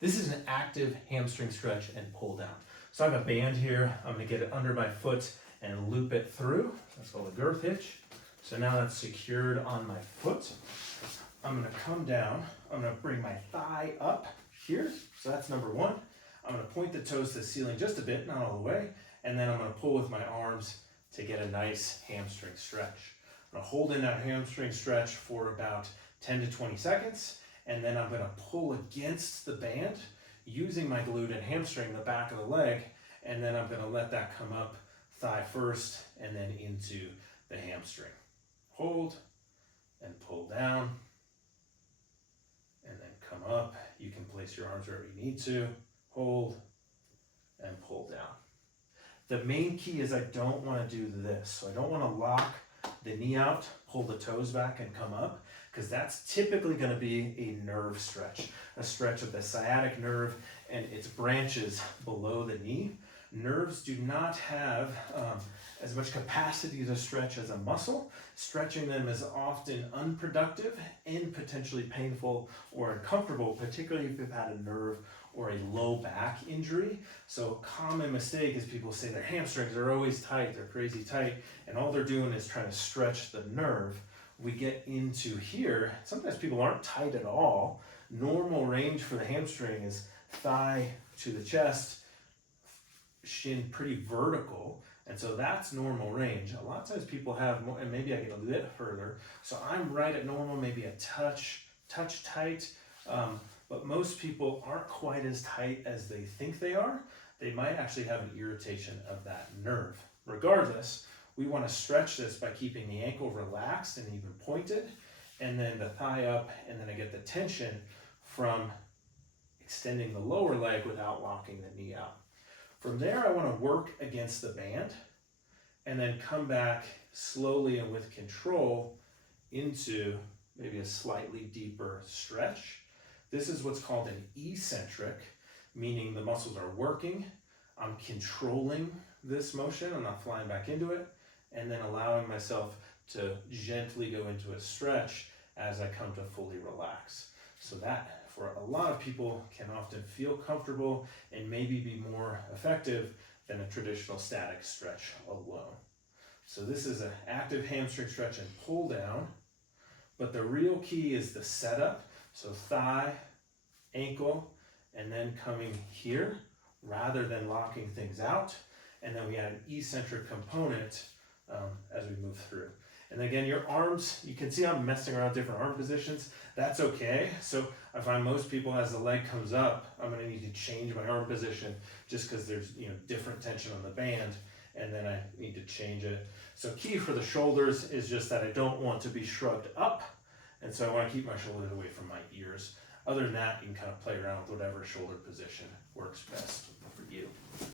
This is an active hamstring stretch and pull down. So I have a band here. I'm going to get it under my foot and loop it through. That's called a girth hitch. So now that's secured on my foot. I'm going to come down. I'm going to bring my thigh up here. So that's number one. I'm going to point the toes to the ceiling just a bit, not all the way. And then I'm going to pull with my arms to get a nice hamstring stretch. I'm going to hold in that hamstring stretch for about 10 to 20 seconds. And then I'm going to pull against the band using my glute and hamstring, the back of the leg. And then I'm going to let that come up thigh first and then into the hamstring. Hold and pull down. And then come up. You can place your arms wherever you need to. Hold and pull down. The main key is I don't want to do this. So I don't want to lock the knee out, pull the toes back and come up, because that's typically going to be a nerve stretch, a stretch of the sciatic nerve and its branches below the knee. Nerves do not have as much capacity to stretch as a muscle. Stretching them is often unproductive and potentially painful or uncomfortable, particularly if you've had a nerve or a low back injury. So a common mistake is people say their hamstrings are always tight, they're crazy tight, and all they're doing is trying to stretch the nerve. We get into here, sometimes people aren't tight at all. Normal range for the hamstring is thigh to the chest, shin pretty vertical, and so that's normal range. A lot of times people have more, and maybe I get a bit further, so I'm right at normal, maybe a touch tight, but most people aren't quite as tight as they think they are. They might actually have an irritation of that nerve. Regardless, we want to stretch this by keeping the ankle relaxed and even pointed, and then the thigh up, and then I get the tension from extending the lower leg without locking the knee out. From there, I want to work against the band and then come back slowly and with control into maybe a slightly deeper stretch. This is what's called an eccentric, meaning the muscles are working. I'm controlling this motion. I'm not flying back into it, and then allowing myself to gently go into a stretch as I come to fully relax. So that, for a lot of people, can often feel comfortable and maybe be more effective than a traditional static stretch alone. So this is an active hamstring stretch and pull down, but the real key is the setup. So thigh, ankle, and then coming here rather than locking things out. And then we add an eccentric component as we move through. And again, your arms, you can see I'm messing around with different arm positions. That's okay. So I find most people, as the leg comes up, I'm going to need to change my arm position just because there's different tension on the band, and then I need to change it. So key for the shoulders is just that I don't want to be shrugged up, and so I want to keep my shoulders away from my ears. Other than that, you can kind of play around with whatever shoulder position works best for you.